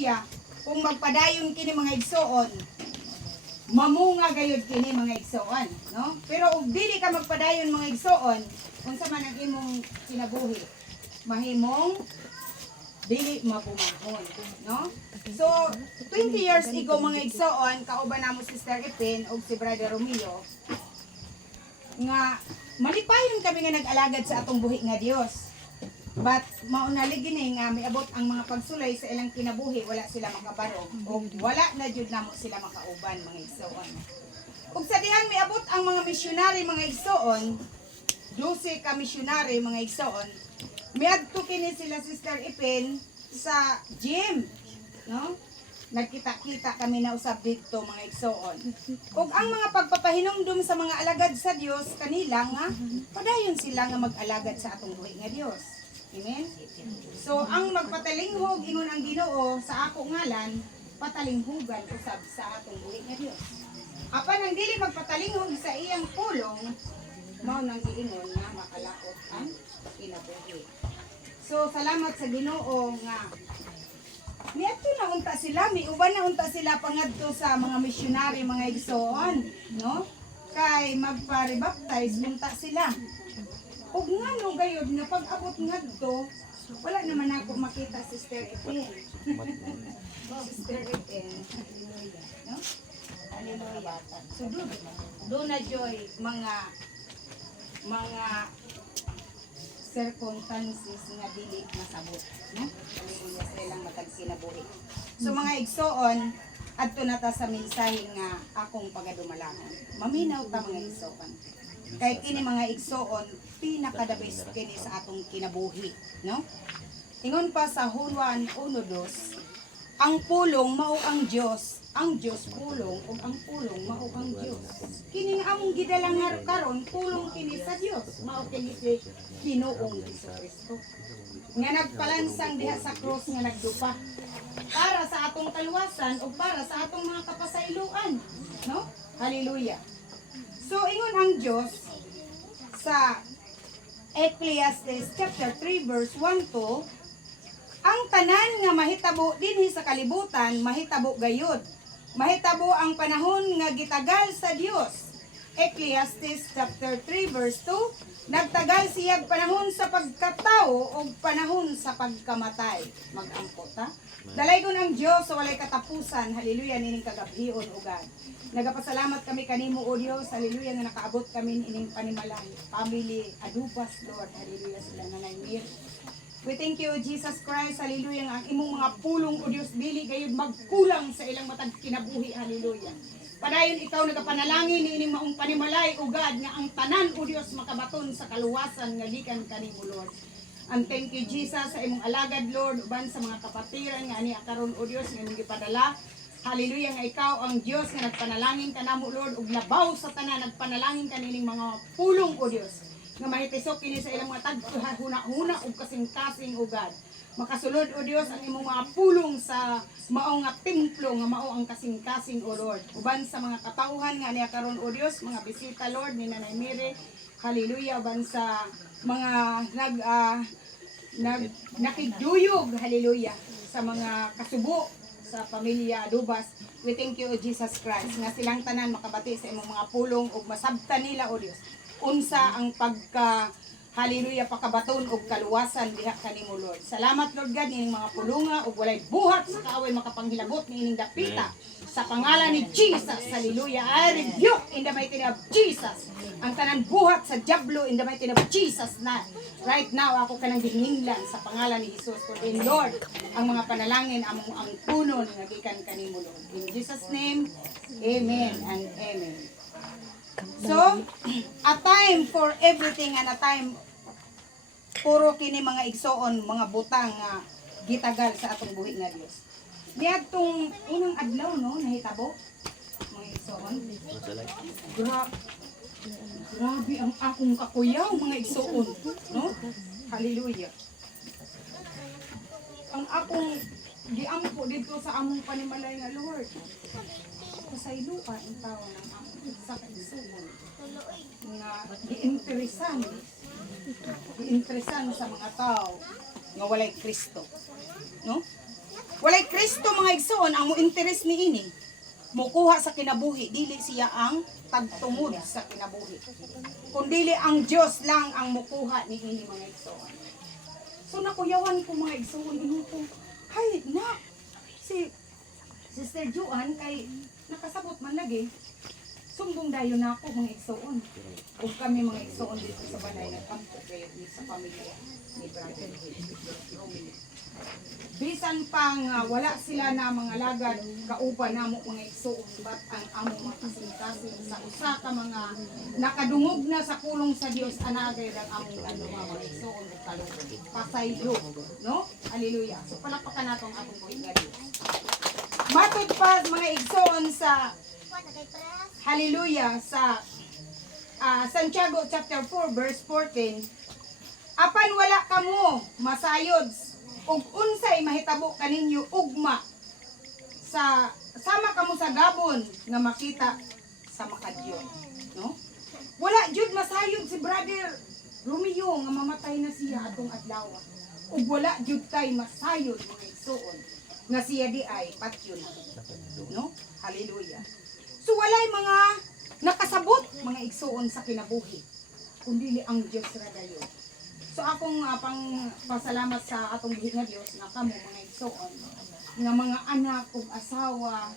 hallelujah, kung magpadayon kini mga igsoon, mamunga gayud kini mga igsoon, no? Pero ug dili ka magpadayon mga igsoon, unsa man ang imong kinabuhi, mahimong dili mapumahon, no? So 20 years ago mga igsoon, kauban namo Sister Ipin ug si Brother Romeo, nga malipayon kami nga nag-alagad sa atong buhi nga Dios. But maunalig gini nga miabot ang mga pagsulay sa ilang kinabuhi, wala sila makabarog o wala na jud namo sila makauban mga igsoon. Ug sa dihang miabot ang mga misyonary mga igsoon, 12 ka misyonary mga igsoon, miadto kini sila Sister Ipin sa gym, no? Nagkita-kita kami na usab dito mga igsoon. Ug ang mga pagpapahinumdum sa mga alagad sa Dios kanila nga padayon sila nga mag-alagad sa atong buhi nga Dios. Amen? So, ang magpatalinghog, ingon ang Ginoo sa ako ngalan, patalinghugan usab sa atong buhi nga Dios. Apan ang dili magpatalinghog sa iyang pulong, mao nang giingon nga makalaot ang kinabuhi. So, salamat sa Ginoo nga niadto na unta sila, miuban na unta sila pangadto sa mga missionary mga igsoon, no? Kay magpa-rebaptize unta sila. Ug ngano gayud nga pag-abot ngadto, wala naman ako makita Sister Ipin. Sister Ipin. No? Hallelujah. So do na joy mga circumstances nga dili masabot, no? Hallelujah sa ilang matag kinabuhi. So mga igsoon, adto na ta sa mensahe nga akong pagadumalangon. Maminaw ta mga igsoon. Kay kini mga igsoon, pinakadabis kini sa atong kinabuhi, no? Ingon pa sa Juan 1:2, ang pulong mao ang Dios, ang Dios pulong ug ang pulong mao ang Dios. Kini nga among gidalangar karon, pulong kini sa Dios, mao kini si Ginoong Jesucristo. Nga nagpalansang diha sa cross nga nagdupa para sa atong kaluwasan o para sa atong mga kapasayloan, no? Hallelujah. So ingon ang Dios sa Ecclesiastes chapter 3 verse 1-2, ang tanan nga mahitabo dinhi sa kalibutan mahitabo gayud. Mahitabo ang panahon nga gitagal sa Dios. Ecclesiastes chapter 3 verse 2, nagtagal siyag panahon sa pagkatao o panahon sa pagkamatay. Mag-angkot ha. Dalaygon ang Dios sa walay katapusan. Hallelujah nining kagabhion ugad. Nagapasalamat kami kanimo o Dios. Hallelujah nga nakaabot kami ining panimalay. Family Adubas Lord. Hallelujah sila Nanay Mir. We thank you Jesus Christ. Hallelujah nga ang imong mga pulong o Dios dili gayud magkulang sa ilang matag kinabuhi. Hallelujah. Padayon ikaw nagapanalangin ni ining maong panimalay ugad nga ang tanan o Dios makabaton sa kaluwasan nga gikan kanimo Lord. And thank you Jesus sa imong alagad Lord uban sa mga kapatiran nga ani karon o Dios nga imong gipadala. Hallelujah nga ikaw ang Dios nga nagpanalangin kanamo Lord ug labaw sa tanan nagpanalangin kanining mga pulong o Dios nga mahitisok kini sa ilang mga taghuna-huna ug kasing-kasing ugad. Makasulod o Dios ang imong mga pulong sa mao nga templo nga mao ang kasing-kasing o Lord. Uban sa mga katawhan nga niya karon o Dios, mga bisita Lord ni Nanay Mire. Hallelujah uban sa mga nakiduyog, hallelujah, sa mga kasubo sa pamilya Adubas. We thank you o Jesus Christ nga silang tanan makabati sa imong mga pulong ug masabtan nila o Dios unsa ang pagka hallelujah pakabaton og kaluwasan diha kanimo Lord. Salamat Lord God ining mga pulunga ug walay buhat sa kaaway makapanghilabot niining dapita sa pangalan ni Jesus. Hallelujah. I rebuke in the mighty name of Jesus ang tanan buhat sa diablo in the mighty name of Jesus na right now ako kanang gihinglan sa pangalan ni Jesus. For in Lord ang mga panalangin among ang punon nga gikan kanimo Lord. In Jesus name, amen and amen. So, a time for everything and a time puro kini mga igsoon, mga butang nga gitagal sa atong buhi nga Dios. Niadtong unang adlaw no nahitabo mga igsoon. Grabe ang akong kakuyaw mga igsoon, no? Hallelujah. Ang akong giampo dito sa among panimalay nga Lord. Pasayloan ang tao ng among sa kaigsoon nga giinteresan sa mga tao nga walay Kristo, no? Walay Kristo mga igsoon ang mo interes ni ini. Mukuha sa kinabuhi, dili siya ang tagtungod sa kinabuhi. Kundili ang Dios lang ang mukuha ni ini mga igsoon. So nakuyawan ko mga igsoon ini ko. Hay na si Sister Juan kay nakasabot man lagi. Sumbong dayon na ako mga igsoon. Ug kami mga igsoon dito sa balay nagkampo kayo sa pamilya ni Brother Romeo. Bisan pang wala sila na mga lagad kauban namo mga igsoon bat ang amo makasintasin sa usa ka mga nakadungog na sa pulong sa Dios anagay ang among mga igsoon ug kalugod. Pasaylo, no? Hallelujah. So palakpakan nato ang atong buhig nga Dios. Matud pa mga igsoon sa Hallelujah sa Santiago chapter 4 verse 14. Apan wala kamo masayod ug unsay mahitabo kaninyo ugma sa sama kamo sa gabon nga makita sa makadyon, no? Wala jud masayod si Brother Romeo nga mamatay na siya atong adlaw. Ug wala jud kay masayod mga igsoon nga siya di ay patyon, no? Hallelujah. So walay mga nakasabot mga igsoon sa kinabuhi kundi ang Dios ra dayon. So akong pang pasalamat sa atong buhi nga Dios na kamo mga igsoon nga mga anak ug asawa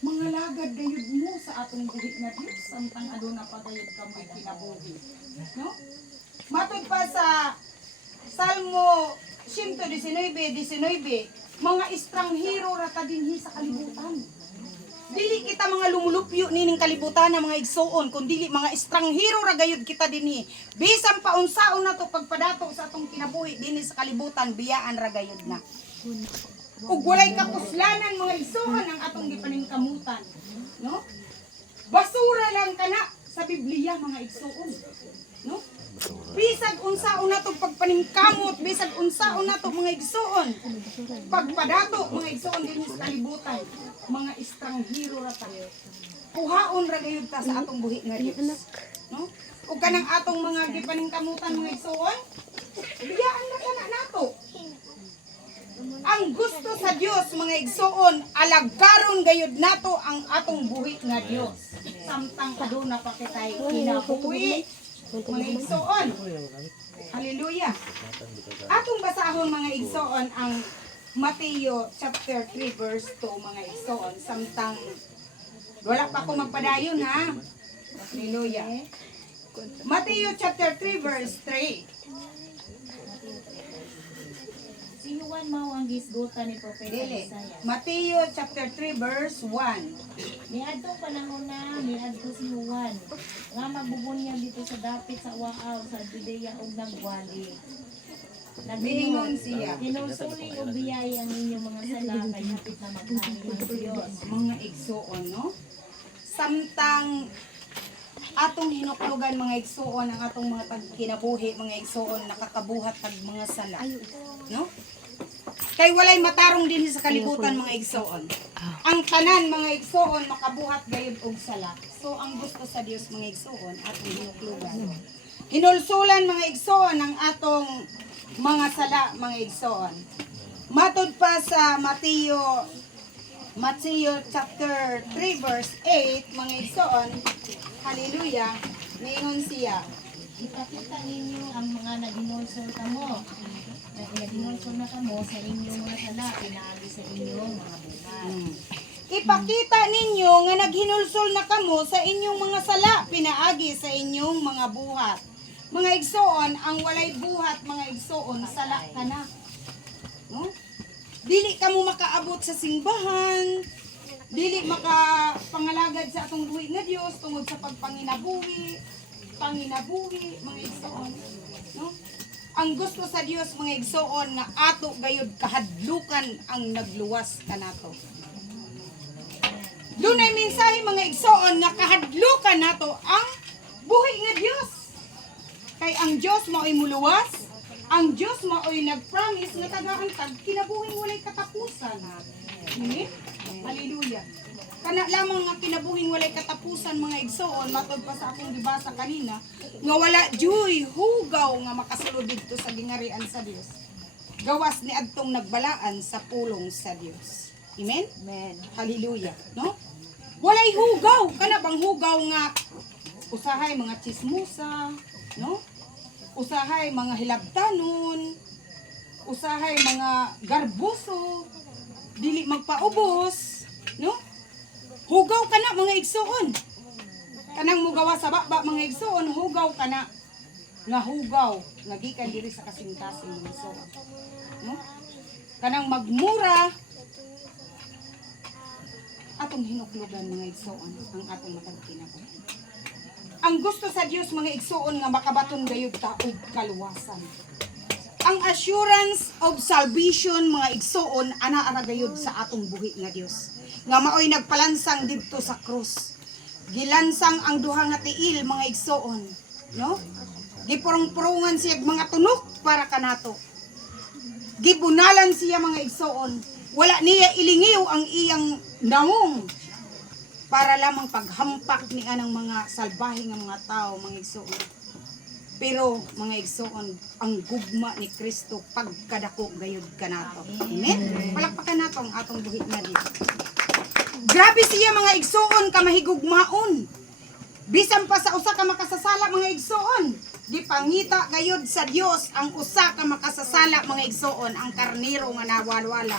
mga lagad gayud mo sa atong buhi nga Dios samtang aduna pa gayud kamo kinabuhi, no? Matud pa sa Salmo 119:19 mga estranghero ra ta dinhi sa kalibutan. Dili kita mga lumulupyo nining kalibutan na mga igsoon, kundi mga estranghero ra gayud kita dinhi. Bisan pa unsaon nato pagpadato sa atong kinabuhi dinhi sa kalibutan, biyaan ra gayud na. Ug walay kapuslanan mga igsoon ang atong gipaningkamutan, no? Basura lang kana sa Biblia mga igsoon, no? Bisag unsaon nato pagpaningkamot, bisag unsaon nato mga igsoon pagpadato mga igsoon dinhi sa kalibutan, mga estranghero ra tayo. Puhaon ra gayud ta sa atong buhi nga Dios, no? Ug kanang atong mga gipaningkamutan mga igsoon, biyaan na kana nato. Ang gusto sa Dios mga igsoon, alagaron gayud nato ang atong buhi nga Dios. Samtang kaduna pa kitay kinabuhi mga igsoon. Hallelujah. Atong basahon mga igsoon ang Mateo chapter 3 verse 2 mga igsoon. Samtang wala pa ako magpadayon ha. Hallelujah. Mateo chapter 3 verse 3. Si Juan mao ang gisgutan ni Propeta Dili. Isaiah. Mateo chapter 3 verse 1. Niadtong panahon na niadto si Juan nga magbubunyag dito sa dapit sa waaw sa Judea ug nagwali. Miingon siya. Hinulsuli og biyay ang inyong mga sala kay hapit na maghari ng Dios. Mga igsoon, no? Samtang atong hinuklugan mga igsoon ang atong mga pagkinabuhi mga igsoon nakakabuhat tag mga sala, no? Kay walay matarong din sa kalibutan mga igsoon. Ang tanan mga igsoon makabuhat gayud og sala. So ang gusto sa Dios mga igsoon atong hinuklugan. Hinulsulan mga igsoon ang atong mga sala mga igsoon. Matud pa sa Mateo chapter 3 verse 8 mga igsoon. Hallelujah. Ningon siya. Ipakita ninyo ang mga naginulsol kamo. Naginulsol na kamo sa inyong mga sala pinaagi sa inyong mga buhat. Ipakita ninyo nga naghinulsol na kamo sa inyong mga sala pinaagi sa inyong mga buhat. Mga igsoon, ang walay buhat mga igsoon, sala ka na. No? Dili ka mo makaabot sa simbahan, dili makapangalagad sa atong buhi nga Dios tungod sa pagpanginabuhi, mga igsoon, no? Ang gusto sa Dios mga igsoon nga ato gayud kahadlukan ang nagluwas kanato. Dunay mensahe mga igsoon nga kahadlukan nato ang buhi nga Dios. Kay ang Dios mao'y muluwas, ang Dios mao'y nag-promise nga tagaan tag kinabuhing walay katapusan. Ni? Hallelujah. Kana lamang nga kinabuhing walay katapusan mga igsoon, matod pa sa akong gibasa kanina, nga wala joy hugaw nga makasulod dito sa gingarian sa Dios. gawas ni adtong nagbalaan sa pulong sa Dios. Amen? Amen. Hallelujah, no? Walay hugaw, kana bang hugaw nga usahay mga chismusa, no? Usahay mga hilabtanon, usahay mga garbuso, dili magpaubos, no? Hugaw kana mga igsoon. Kanang mugawa sa baba mga igsoon, hugaw kana nga hugaw nagikan diri sa kasing-kasing mga igsoon, no? Kanang magmura atong hinuklugan mga igsoon ang atong matag kinabuhi. Ang gusto sa Dios mga igsoon nga makabaton gayud ta og kaluwasan. Ang assurance of salvation mga igsoon ana ara gayud sa atong buhi nga Dios. Nga maoy nagpalansang didto sa krus. Gilansang ang duha nga tiil mga igsoon, no? Gipurong-purungan siya mga tunok para kanato. Gibunalan siya mga igsoon. Wala niya ilingiw ang iyang namong para lamang paghampak ni anang mga salbahe nga mga tao mga igsoon. Pero mga igsoon, ang gugma ni Kristo pagkadako gayud kanato. Amen. Palakpakan nato ang atong buhi nga Dios. Grabe siya mga igsoon ka mahigugmaon. Bisan pa sa usa ka makasasala mga igsoon, gipangita gayud sa Dios ang usa ka makasasala mga igsoon, ang karnero nga nawalwala.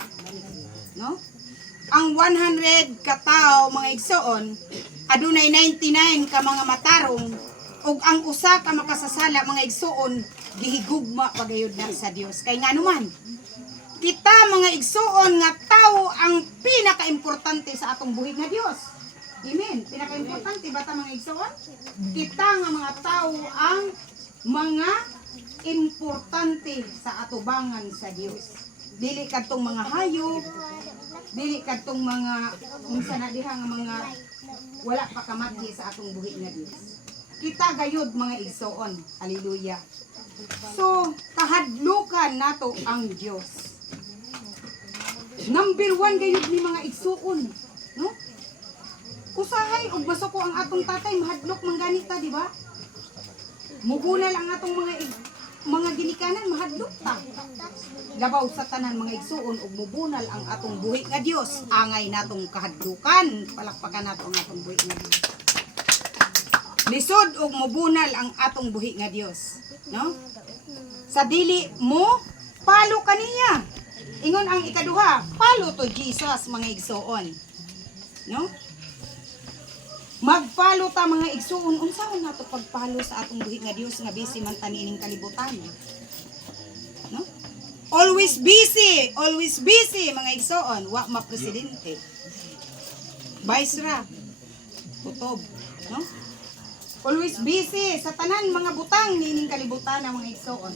No? Ang 100 ka tawo mga igsoon, adunay 99 ka mga matarong, ug ang usa ka makasasala mga igsoon gihigugma pagayod na sa Dios. Kay nganuman kita mga igsoon nga tawo ang pinakaimportante sa atong buhi nga Dios. Amen. Pinakaimportante bata mga igsoon? Kita nga mga tawo ang mga importante sa atubangan sa Dios. Dili kadtong mga hayop, dili kadtong mga unsa na diha nga mga wala pa kamathi sa atong buhi nga Dios. Kita gayud mga igsoon. Hallelujah. So, kahadlukan nato ang Dios. Number 1 gayud ni mga igsoon, no? Usahay og masuko ang atong tatay mahadlok mangganita, di ba? Mugunal ang atong mga ginikanan mahadlok ta. Labaw sa tanan mga igsoon ug mubunal ang atong buhi nga Dios, angay natong kahadlukan. Palakpakan nato ang atong buhi nga Dios. Lisod og mubunal ang atong buhi nga Dios, no? Sa dili mo palo kaniya. Ingon ang ikaduha, palo to Jesus mga igsoon. No? Magpalo ta mga igsoon, unsaon nato pagpalo sa atong buhi nga Dios nga busy man tanining kalibutan. No? Always busy mga igsoon, wa ma presidente. Vice ra. Kutob, no? Always busy sa tanan mga butang nining kalibutan ng mga igsoon.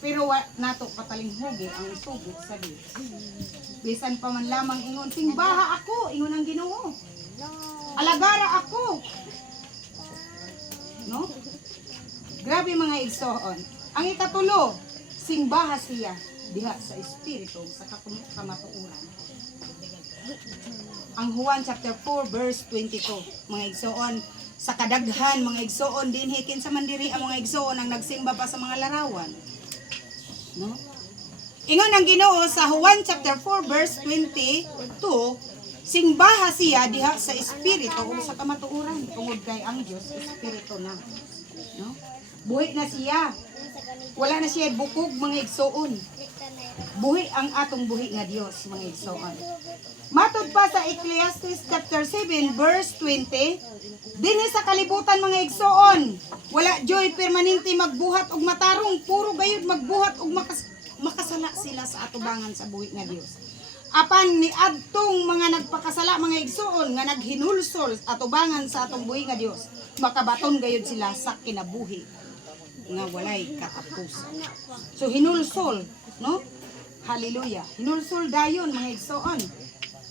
Pero wa nato patalinghugi ang tugot sa Dios. Bisan pa man lamang ingon, simbaha ako, ingon ang Ginoo. Alagara ako. No? Grabe mga igsoon. Ang ikatulo, simbaha siya diha sa espiritu sa kamatuoran. Ang Juan chapter 4 verse 22. Mga igsoon, sa kadaghan mga igsoon din hikin sa mandiri ang mga igsoon ang nagsimba pa sa mga larawan. No? Ingon ang Ginoo sa Juan chapter 4 verse 22, singbaha siya diha sa espiritu o sa kamatuoran tungod kay ang Dios espiritu na. No? Buhi na siya. Wala na siya bukog mga igsoon. Buhi ang atong buhi nga Dios mga igsoon. Matod pa sa Ecclesiastes chapter 7 verse 20, dinhi sa kalibutan mga igsoon, wala joy permanente magbuhat og matarong, puro gayud magbuhat og makasala sila sa atubangan sa buhi nga Dios. Apan ni adtong mga nagpakasala mga igsoon nga naghinulsol atubangan sa atong buhi nga Dios, makabaton gayud sila sa kinabuhi nga walay katapusan. So hinulsol, no? Hallelujah. Hinulsol dayon mga igsoon.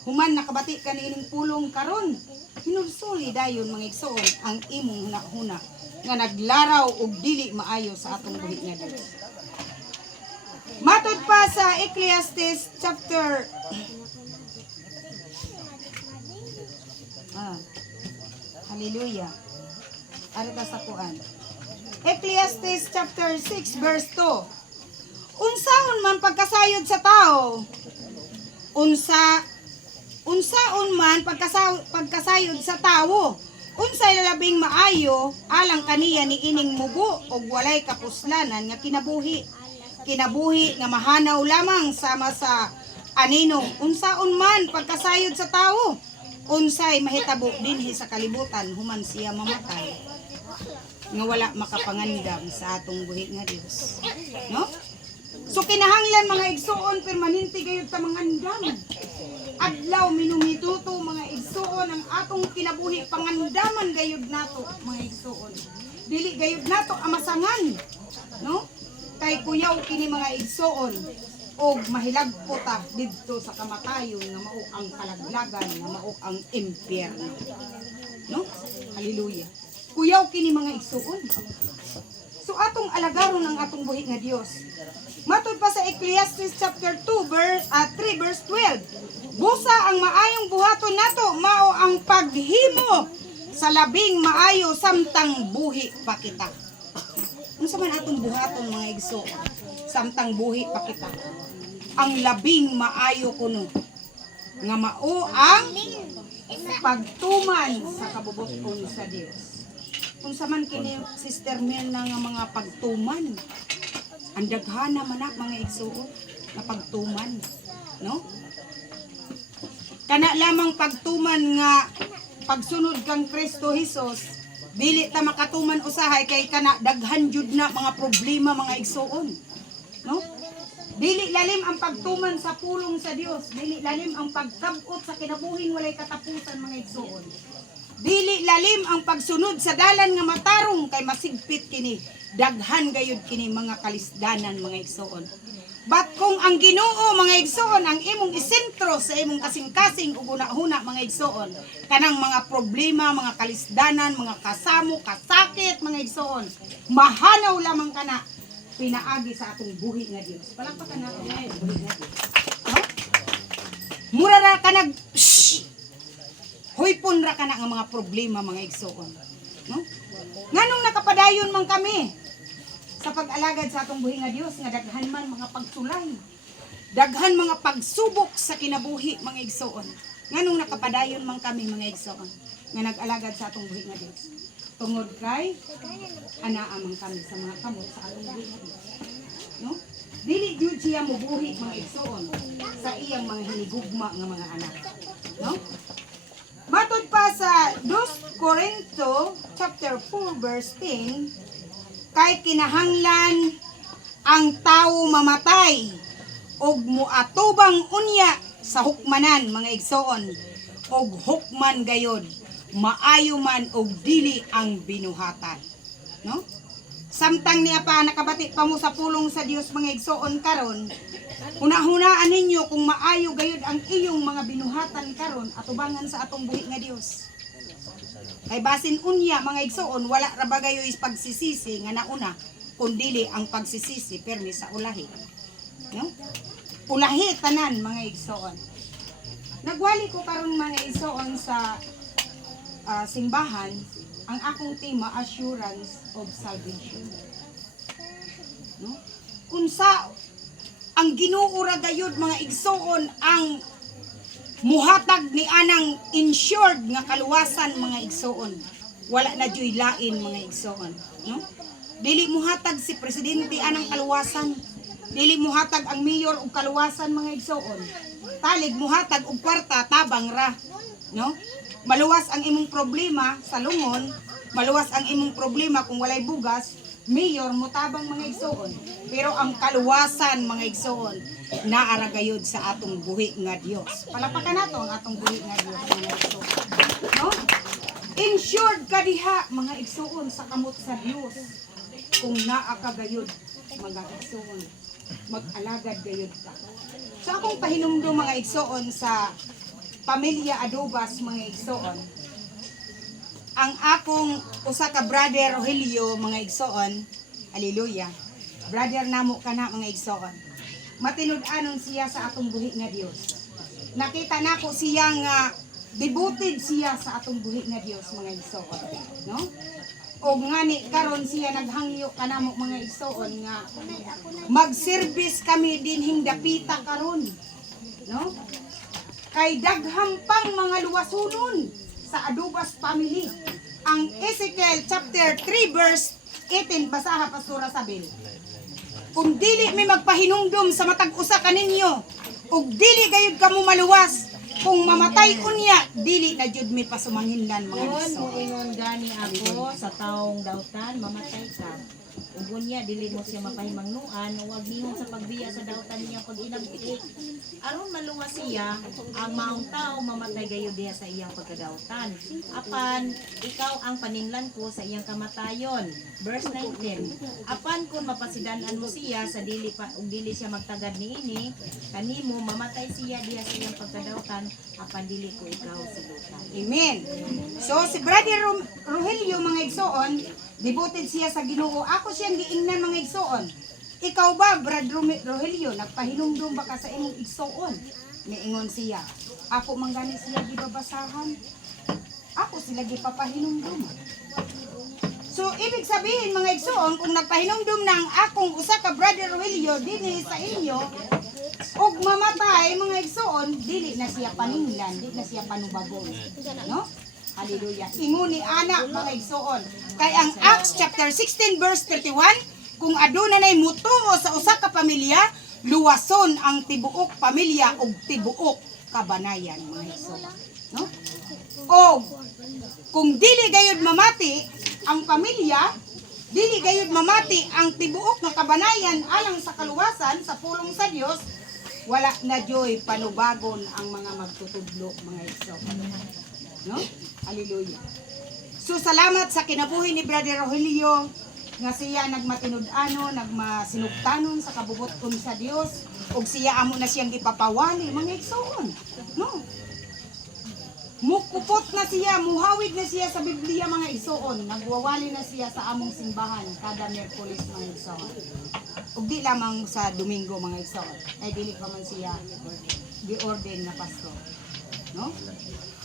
Human nakabati ka niining pulong karon, hinulsoli dayon mga igsoon ang imong hunahuna nga naglaraw og dili maayo sa atong buhi nga Dios. Matod pa sa Ecclesiastes chapter Hallelujah. Ari ta sa kuan. Ecclesiastes chapter 6 verse 2. Unsaon man pagkasayod sa tao, unsaon man pagkasayod sa tao, unsay labing maayo alang kaniya ni ining mubo og walay kapuslanan nga kinabuhi nga mahanaw lamang sama sa aninong unsaon man pagkasayod sa tao, unsay mahitabo dinhi sa kalibutan human siya mamatay nga wala makapangandam sa atong buhi nga Dios, no? So kinahanglan mga igsuon permanente gayud ta mangandam. Adlaw minumituto mga igsuon ang atong kinabuhi pangandaman gayud nato mga igsuon. Dili gayud nato amasangan, no? Kay kuyaw kini mga igsuon og mahilagpo ta didto sa kamatayon nga mao ang kalaglagan nga mao ang impyerno. No? Hallelujah. Kuyaw kini mga igsuon. So atong alagaron ang atong buhi nga Dios. Matod pa sa Ecclesiastes chapter 3 verse 12. Busa ang maayong buhaton nato mao ang paghimo sa labing maayo samtang buhi pa kita. Unsa man atong buhaton mga igsoon? Samtang buhi pa kita. Ang labing maayo kuno nga mao ang pagtuman sa kabubuton sa Dios. Unsa man kini Sister Mirna nga mga pagtuman? Ang daghana man mga igsuon na pagtuman, no? Kana lamang pagtuman nga pagsunod kang Kristo Hesus, dili ta makatuman usahay kay kana daghan jud na mga problema mga igsuon, no? Dili lalim ang pagtuman sa pulong sa Dios, dili lalim ang pagkabot sa kinabuhing walay katapusan mga igsuon. Dili lalim ang pagsunod sa dalan nga matarong kay masigpit kini. Daghan gayud kini mga kalisdanan mga igsoon. But kung ang Ginoo mga igsoon ang imong isentro sa imong kasing-kasing ug una-huna mga igsoon, kanang mga problema, mga kalisdanan, mga kasamo, kasakit mga igsoon, mahanaw lamang kana pinaagi sa atong buhi nga Dios. Palakpakan nato ngayon buhi nga Dios. No? Mura ra ka nag Hoypon ra kana nga mga problema mga igsoon. No? Nganong nakapadayon man kami sa pag-alagad sa atong buhi nga Dios nga daghan man mga pagsulay. Daghan mga pagsubok sa kinabuhi mga igsoon. Nganong nakapadayon man kami mga igsoon nga nag-alagad sa atong buhi nga Dios. Tungod kay anaa man kami sa mga kamot sa atong buhi nga Dios. No? Dili jud siya mobuhi mga igsoon sa iyang mga hinigugma nga mga anak. No? Matod pa sa 2 Corinto chapter 4 verse 10, kay kinahanglan ang tao mamatay og muatubang unya sa hukmanan mga igsoon, og hukman gayod maayo man og dili ang binuhatan, no? Samtang niya pa nakabati pa mo sa pulong sa Dios mga igsoon karon, hunahunaan ninyo kung maayo gayud ang iyong mga binuhatan karon atubangan sa atong buhi nga Dios. Kay basin unya mga igsoon wala ra ba gayoy pagsisisi nga nauna kundili ang pagsisisi permi sa ulahi. No? Ulahi tanan mga igsoon. Nagwali ko karon mga igsoon sa simbahan ang akong tema assurance of salvation. No? Kunsa ang Ginoo ra gayud mga igsoon ang muhatag ni anang insured nga kaluwasan mga igsoon. Wala na joy lain mga igsoon, no? Dili muhatag si presidente anang kaluwasan. Dili muhatag ang mayor og kaluwasan mga igsoon. Talig muhatag og kwarta tabang ra, no? Maluwas ang imong problema sa lungon, maluwas ang imong problema kung walay bugas, mayor mo tabang mga igsoon. Pero ang kaluwasan mga igsoon naara gayud sa atong buhi nga Dios. Palapakan nato ang atong buhi nga Dios mga igsoon. No? Insured ka diha mga igsoon sa kamot sa Dios. Kung naa ka gayud mga igsoon, mag-alagad gayud ka. So akong pahinumdum mga igsoon sa pamilya Adobas mga igsoon. Ang akong usa ka brother Rogelio mga igsoon, hallelujah. Brother namo kana mga igsoon. Matinud-anon siya sa atong buhi nga Dios. Nakita nako siya nga devoted siya sa atong buhi nga Dios mga igsoon, no? O ngani karon siya naghangyo kanamo mga igsoon nga mag-service kami dinhing dapita karon. No? Kay daghang pang mga luwasunon sa Adubas family. Ang Ezekiel chapter 3 verse 18 basaha Pastora Sabel. Kung dili may magpahinumdum sa matag usa kaninyo, ug dili gayud kamo maluwas, kung mamatay unya, dili na jud mi pasumanginlan mga Kung igsoon. moingon gani ako sa taong dautan, mamatay ka. Ug unya dili mo siya mapahimangnuan, huwag nihon sa pagbiya sa dautan niya pag inagti. Aron maluwas siya, ang maong tao mamatay gayud diha sa iyang pagkadautan. Apan ikaw ang paninglan ko sa iyang kamatayon. Verse 19. Apan kun mapasidan-an mo siya sa dili pa ug dili siya magtagad niini, kanimo mamatay siya diha sa iyang pagkadautan, apan dili ko ikaw silutan. Amen. So si Brother Rogelio mga igsoon, devoted siya sa Ginoo. Ako siyang giingnan mga igsoon. Ikaw ba, Brad Rogelio, nagpahinumdum ba ka sa imong igsoon? Niingon siya. Ako manggani siya gibabasahan. Ako sila gipapahinumdum. So ibig sabihin mga igsoon, kung nagpahinumdum na ang akong usa ka Brother Rogelio dinhi sa inyo, ug mamatay mga igsoon, dili na siya paninglan, dili na siya panubagon. No? Hallelujah. Inguni anak mga igsoon. Kay ang Acts chapter 16 verse 31, kung aduna nay mutuo sa usa ka pamilya, luwason ang tibuok pamilya ug tibuok kabanayan mga igsoon. No? O kung dili gayud mamati ang pamilya, dili gayud mamati ang tibuok nga kabanayan alang sa kaluwasan sa pulong sa Dios, wala na joy panubagon ang mga magtutudlo mga igsoon. No? Hallelujah. So salamat sa kinabuhi ni Brother Rogelio nga siya nagmatinud-ano, nagmasinugtanon sa kabubuton sa Dios ug siya amo na siyang gipapawali mga igsoon. No? Mukupot na siya, muhawid na siya sa Biblia mga igsoon. Nagwawali na siya sa among simbahan kada Miyerkules mga igsoon. Ug di lamang sa Domingo mga igsoon. Ay dili pa man siya gi-ordain na pastor. No?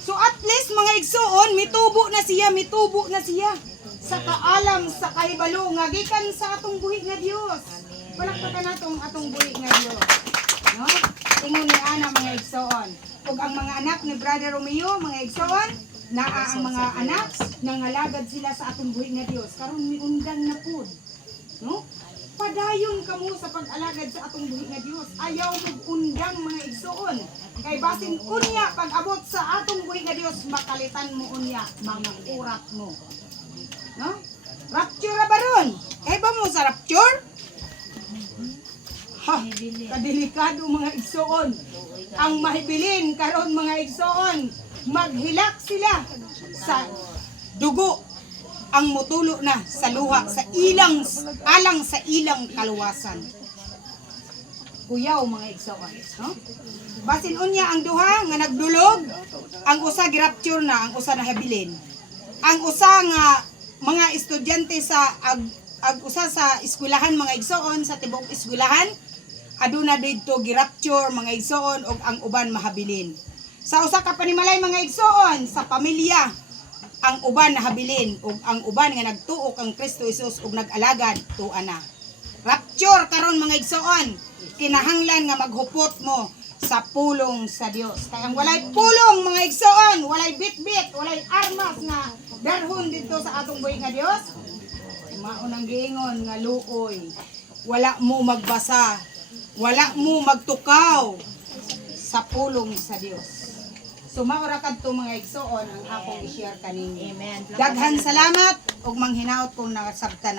So at least mga igsoon, mitubo na siya sa kaalam, sa kahibalo nga gikan sa atong buhi nga Dios. Palakpakan natong atong buhi nga Dios. No? Ingon ni ana mga igsoon. Ug ang mga anak ni Brother Romeo, mga igsoon, naa ang mga anak nangalagad sila sa atong buhi nga Dios. Karon miundang na pud. No? Padayon kamo sa pag-alagad sa atong buhi nga Dios. Ayaw mag-undang mga igsoon. Kay basin unya pag-abot sa atong buhi nga Dios, makalitan mo unya mga urat mo. No? Rapture ba ron? Eh ba mo sa rapture? Ha, kadelikado mga igsoon. Ang mahibilin karon mga igsoon, maghilak sila sa dugo ang mutulo na sa luha sa alang sa ilang kaluwasan. Kuyaw mga igsoon, no? Basin unya ang duha nga nagdulog, ang usa girapture na, ang usa nahabilin. Ang usa nga mga estudyante sa usa sa eskwelahan mga igsoon sa tibok eskwelahan, aduna didto girapture mga igsoon ug ang uban mahabilin. Sa usa ka panimalay mga igsoon sa pamilya, ang uban nahabilin ug ang uban nga nagtuo kang Kristo Jesus ug nag-alagad tuwa na. Rapture karon mga igsoon, kinahanglan nga maghupot mo sa pulong sa Dios. Kaya ang walay pulong mga igsoon, walay bit-bit, walay armas nga darhon dito sa atong buhi nga Dios, maunang giingon nga luoy, wala mo magbasa, wala mo magtukaw sa pulong sa Dios. So maura kadto mga igsoon ang akong i-share kaninyo. Amen. Daghan salamat ug manghinaot kung nakasabtan